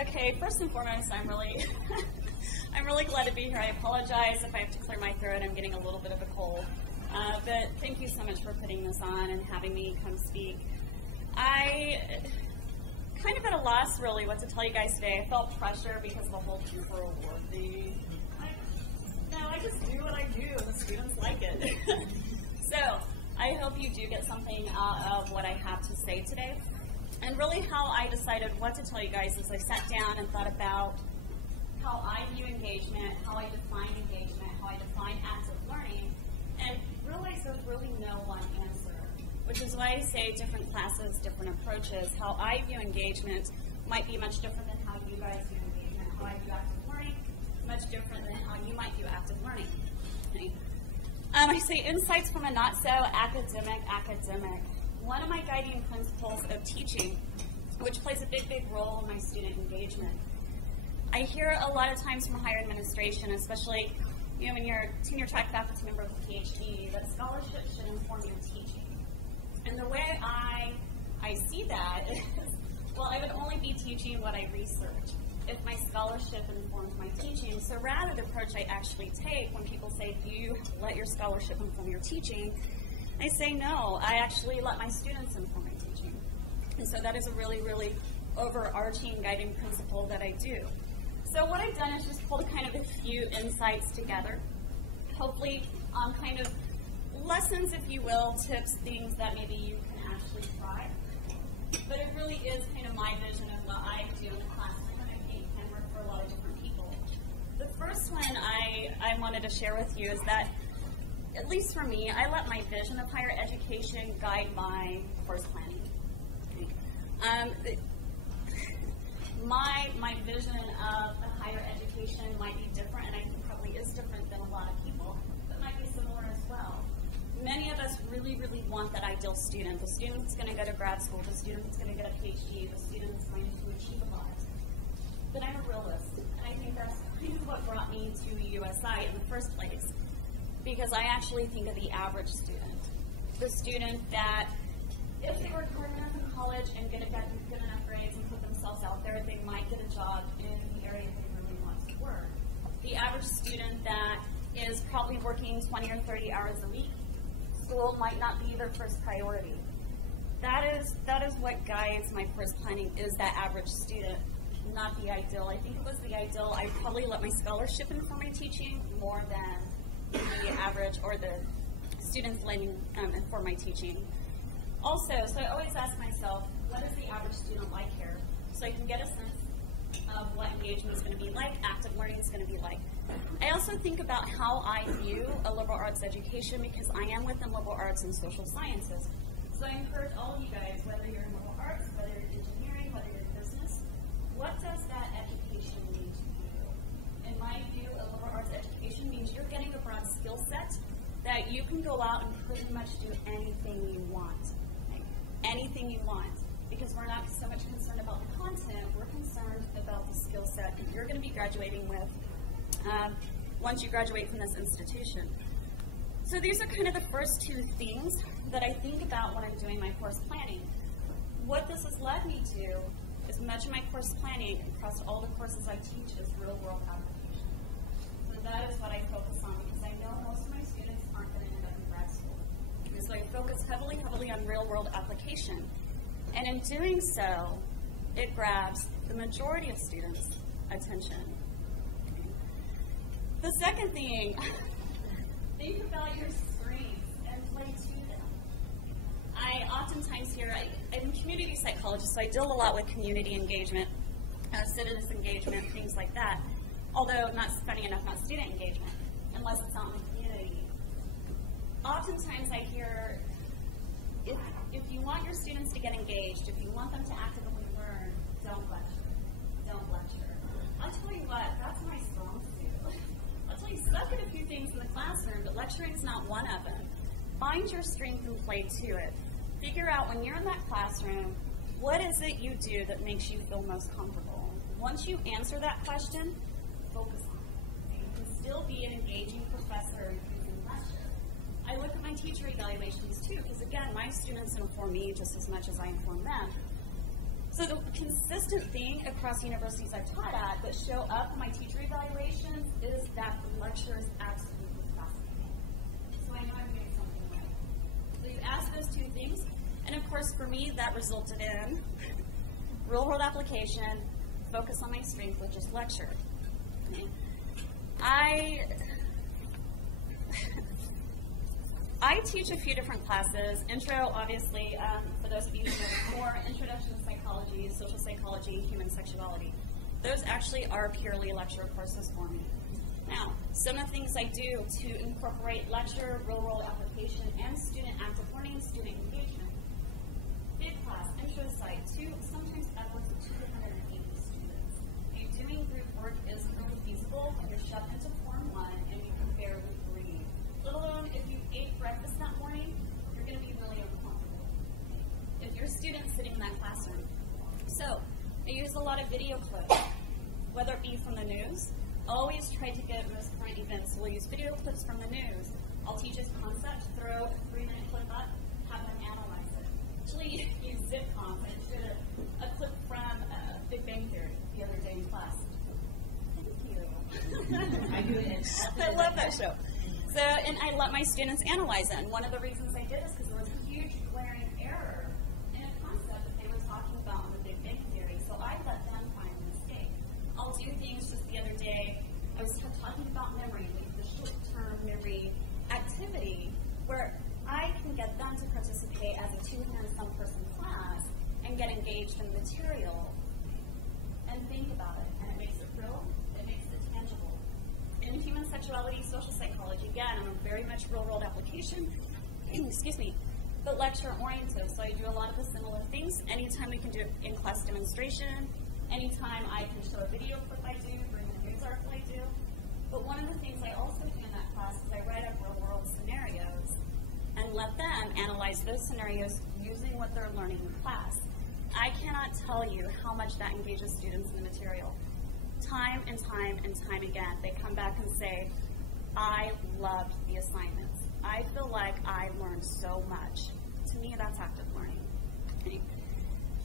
Okay, first and foremost, I'm really glad to be here. I apologize if I have to clear my throat. I'm getting a little bit of a cold. But thank you so much for putting this on and having me come speak. I kind of at a loss, really, what to tell you guys today. I felt pressure because of the whole Cooper Award thing. I just do what I do, and the students like it. So I hope you do get something out of what I have to say today. And really how I decided what to tell you guys is I sat down and thought about how I view engagement, how I define engagement, how I define active learning, and realized there's really no one answer, which is why I say different classes, different approaches. How I view engagement might be much different than how you guys view engagement. How I view active learning, much different than how you might view active learning. Okay. I say insights from a not-so-academic. One of my guiding principles of teaching, which plays a big role in my student engagement. I hear a lot of times from higher administration, especially when you're a tenure track faculty member with a PhD, that scholarship should inform your teaching. And the way I see that is, well, I would only be teaching what I research if my scholarship informs my teaching. So rather, the approach I actually take when people say, do you let your scholarship inform your teaching? I say no, I actually let my students inform my teaching. And so that is a really overarching guiding principle that I do. So what I've done is just pulled kind of a few insights together. Hopefully kind of lessons, if you will, tips, things that maybe you can actually try. But it really is kind of my vision of what I do in the classroom, and I think can work for a lot of different people. The first one I wanted to share with you is that, at least for me, I let my vision of higher education guide my course planning. My vision of the higher education might be different, and I think probably is different than a lot of people, but might be similar as well. Many of us really want that ideal student, the student that's going to go to grad school, the student that's going to get a PhD, the student that's going to achieve a lot. But I'm a realist, and I think that's kind of what brought me to USI in the first place, because I actually think of the average student, the student that if they work hard enough in college and get good enough grades and put themselves out there, they might get a job in the area they really want to work. The average student that is probably working 20 or 30 hours a week, school might not be their first priority. That is what guides my course planning, is that average student, not the ideal. I think it was the ideal. I probably let my scholarship inform my teaching more than the average or the students letting inform my teaching. Also, so I always ask myself, what is the average student like here? So I can get a sense of what engagement is going to be like, active learning is going to be like. I also think about how I view a liberal arts education, because I am within liberal arts and social sciences. So I encourage all of you guys, whether you're in liberal arts, whether you're in engineering, whether you're in business, what does that education mean to you? In my view, a liberal arts education means you're getting a broad skill set that you can go out and pretty much do anything you want. Anything you want, because we're not so much concerned about the content, we're concerned about the skill set that you're going to be graduating with once you graduate from this institution. So these are kind of the first two things that I think about when I'm doing my course planning. What this has led me to is much of my course planning across all the courses I teach is real-world application. So that is what I focus on, because I know most of my students aren't going to end up in grad school. And so I focus heavily on real-world application. And in doing so, it grabs the majority of students' attention. Okay. The second thing, think about your strengths and play to them. I oftentimes hear, I'm a community psychologist, so I deal a lot with community engagement, citizen engagement, things like that. Although, not funny enough, not student engagement, unless it's out in the community. Oftentimes I hear, if you want your students to get engaged, if you want them to actively learn, don't lecture. Don't lecture. I'll tell you what, that's my strong suit. I'll tell you, suck at a few things in the classroom, but lecturing is not one of them. Find your strength and play to it. Figure out when you're in that classroom, what is it you do that makes you feel most comfortable? Once you answer that question, focus on it. You can still be an engaging professor using lecture. I look at my teacher evaluations too, because again, my students inform me just as much as I inform them. So the consistent thing across universities I've taught at that show up in my teacher evaluations is that the lecture is absolutely fascinating. So I know I'm doing something right. So you ask those two things, and of course for me that resulted in real-world application, focus on my strength, which is lecture. I teach a few different classes. Intro, obviously, for those of you who know more, Introduction to Psychology, Social Psychology, Human Sexuality. Those actually are purely lecture courses for me. Now, some of the things I do to incorporate lecture, real-world application, and student active learning, student engagement. Big class, intro site, sometimes upwards of 280 students. Doing group work is really feasible when you're shoved into Form 1 and you can barely breathe. Let alone if you ate breakfast that morning, you're going to be really uncomfortable if you're a student sitting in that classroom. So, I use a lot of video clips, whether it be from the news. I always try to get most current events. So we'll use video clips from the news. I'll teach a concept, throw a 3-minute clip up, have them analyze it. Actually, use zip-coms. I just did a clip from Big Bang Theory the other day in class. Thank you. I do it. I love that show. So, and I let my students analyze it. And one of the reasons I did is because there was a huge glaring error in a concept that they were talking about in the Big Bang Theory. So I let them find the mistake. I'll do things just the other day. I was talking about memory, like the short-term memory activity, where I can get them to participate as a 200-some person class and get engaged in the material and think about it. And it makes it real, it makes it tangible. In human sexuality, social psychology, again, I'm very much real-world application, excuse me, but lecture-oriented. So I do a lot of the similar things. Anytime we can do it in class demonstration, anytime I can show a video clip I do, bring the news article I do. But one of the things I also do in that class is I write up real-world scenarios and let them analyze those scenarios using what they're learning in class. I cannot tell you how much that engages students in the material. Time and time and time again, they come back and say, I loved the assignments. I feel like I learned so much. To me, that's active learning. Okay.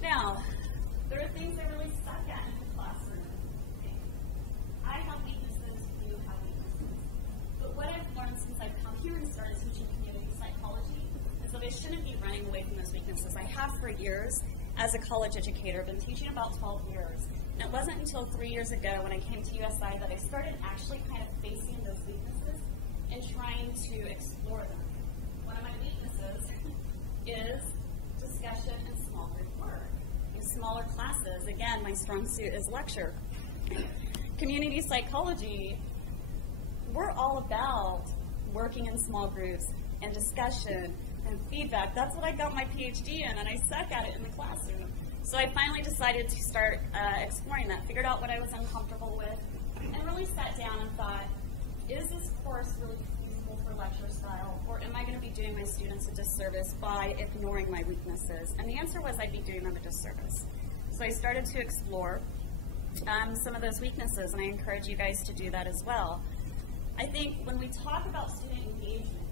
Now, there are things I really suck at in the classroom. Okay. I have weaknesses, you have weaknesses. But what I've learned since I've come here and started teaching community psychology is that I shouldn't be running away from those weaknesses. I have for years as a college educator, been teaching about 12 years. And it wasn't until 3 years ago when I came to USI that I started actually kind of facing those weaknesses and trying to explore them. One of my weaknesses is discussion and small group work. In smaller classes, again, my strong suit is lecture. Community psychology, we're all about working in small groups and discussion and feedback. That's what I got my PhD in, and I suck at it in the classroom. So I finally decided to start exploring that, figured out what I was uncomfortable with, and really sat down and thought, is this course really feasible for lecture style, or am I going to be doing my students a disservice by ignoring my weaknesses? And the answer was I'd be doing them a disservice. So I started to explore some of those weaknesses, and I encourage you guys to do that as well. I think when we talk about student engagement,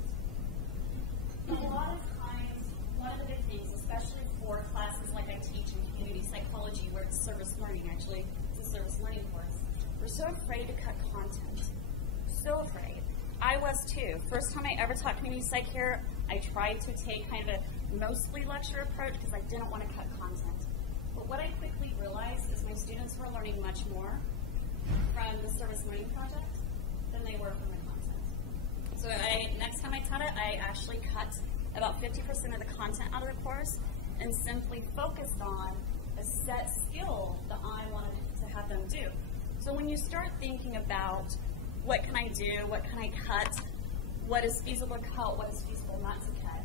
a lot of times, one of the big things, especially for classes like I teach in community psychology, where it's service learning, actually, it's a service learning course, we're so afraid to cut content. So afraid. I was too. First time I ever taught community psych here, I tried to take kind of a mostly lecture approach because I didn't want to cut content. But what I quickly realized is my students were learning much more from the service learning project than they were from the content. So next time I taught it, I actually cut about 50% of the content out of the course and simply focused on a set skill that I wanted to have them do. So when you start thinking about what can I do, what can I cut, what is feasible to cut, what is feasible not to cut,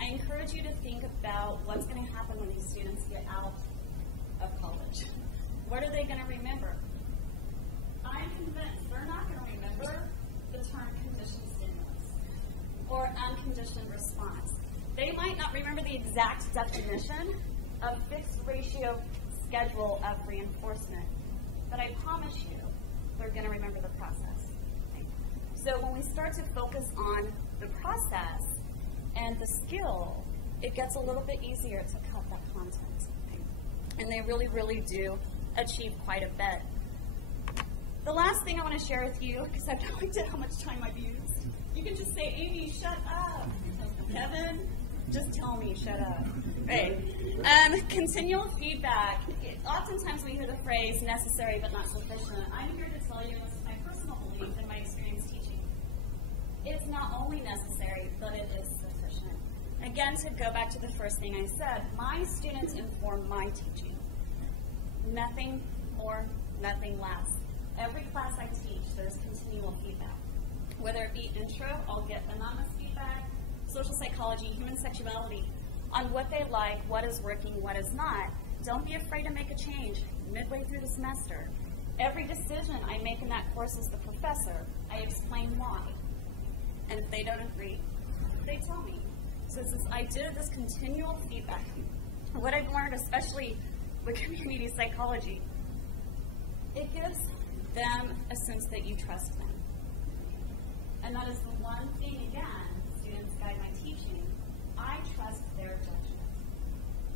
I encourage you to think about what's going to happen when these students get out of college. What are they going to remember? I'm convinced they're not going to remember the term conditioned stimulus or unconditioned response. They might not remember the exact definition of fixed ratio schedule of reinforcement, but I promise you they're going to remember the process. Okay? So when we start to focus on the process and the skill, it gets a little bit easier to cut that content. Okay? And they really, really do achieve quite a bit. The last thing I want to share with you, because I have no idea how much time I've used, you can just say, Amy, shut up. Kevin, just tell me, shut up. Right. Continual feedback. Oftentimes we hear the phrase necessary but not sufficient. I'm here to tell you, this is my personal belief and my experience teaching. It's not only necessary, but it is sufficient. Again, to go back to the first thing I said, my students inform my teaching. Nothing more, nothing less. Every class I teach, there's continual feedback. Whether it be intro, I'll get anonymous feedback, social psychology, human sexuality, on what they like, what is working, what is not. Don't be afraid to make a change midway through the semester. Every decision I make in that course as the professor, I explain why. And if they don't agree, they tell me. So it's this idea of this continual feedback. What I've learned, especially with community psychology, it gives them a sense that you trust them. And that is the one thing, again, students guide my teaching. I trust their judgment.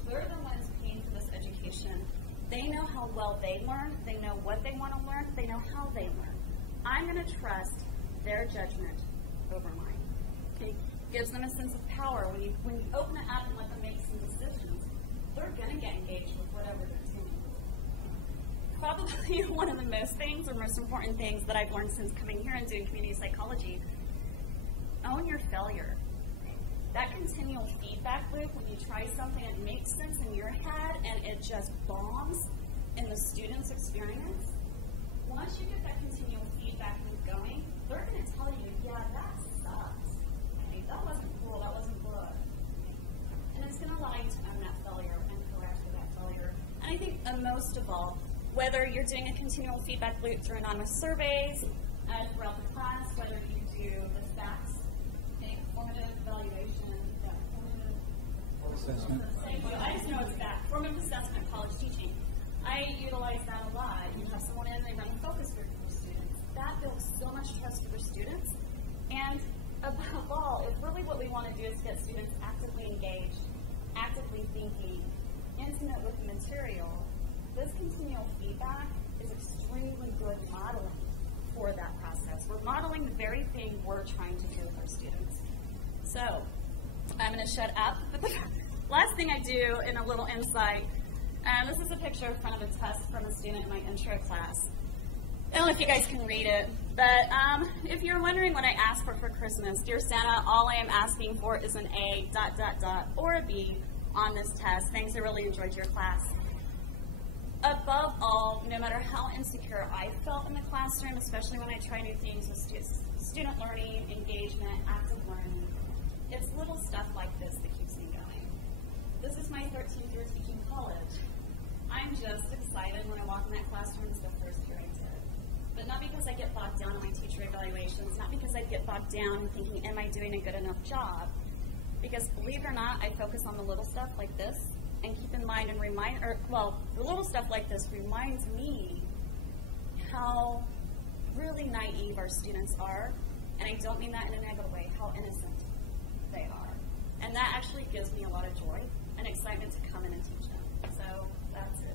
They're the ones paying for this education. They know how well they learn. They know what they want to learn. They know how they learn. I'm going to trust their judgment over mine. Okay? Gives them a sense of power. When you open it up and let them make some decisions, they're going to get engaged with whatever they're saying. Probably one of the most important things that I've learned since coming here and doing community psychology, own your failure. That continual feedback loop, when you try something and it makes sense in your head and it just bombs in the student's experience, once you get that continual feedback loop going, they're going to tell you, yeah, that sucks. Okay, that wasn't cool, that wasn't good. And it's going to allow you to own that failure and correct for that failure. And I think most of all, whether you're doing a continual feedback loop through anonymous surveys throughout the class, whether you do the facts, formative evaluation, formative assessment. Thank you. I just know it's that. Formative assessment, college teaching. I utilize that a lot. You have someone in, they run a focus group for students. That builds so much trust for students. And above all, if really what we want to do is get students actively engaged, actively thinking, intimate with the material, this continual feedback is extremely good modeling for that process. We're modeling the very thing we're trying to do with our students. So, I'm going to shut up. But the last thing I do in a little insight, this is a picture in front of a test from a student in my intro class. I don't know if you guys can read it, but if you're wondering what I asked for Christmas, Dear Santa, all I am asking for is an A, ... or a B on this test. Thanks, I really enjoyed your class. Above all, no matter how insecure I felt in the classroom, especially when I try new things with student learning, engagement, active learning, it's little stuff like this that keeps me going. This is my 13th year teaching college. I'm just excited when I walk in that classroom. It's the first year I did. But not because I get bogged down in my teacher evaluations, not because I get bogged down thinking, am I doing a good enough job? Because believe it or not, I focus on the little stuff like this, and keep in mind and the little stuff like this reminds me how really naive our students are, and I don't mean that in a negative way, how innocent they are. And that actually gives me a lot of joy and excitement to come in and teach them. So that's it.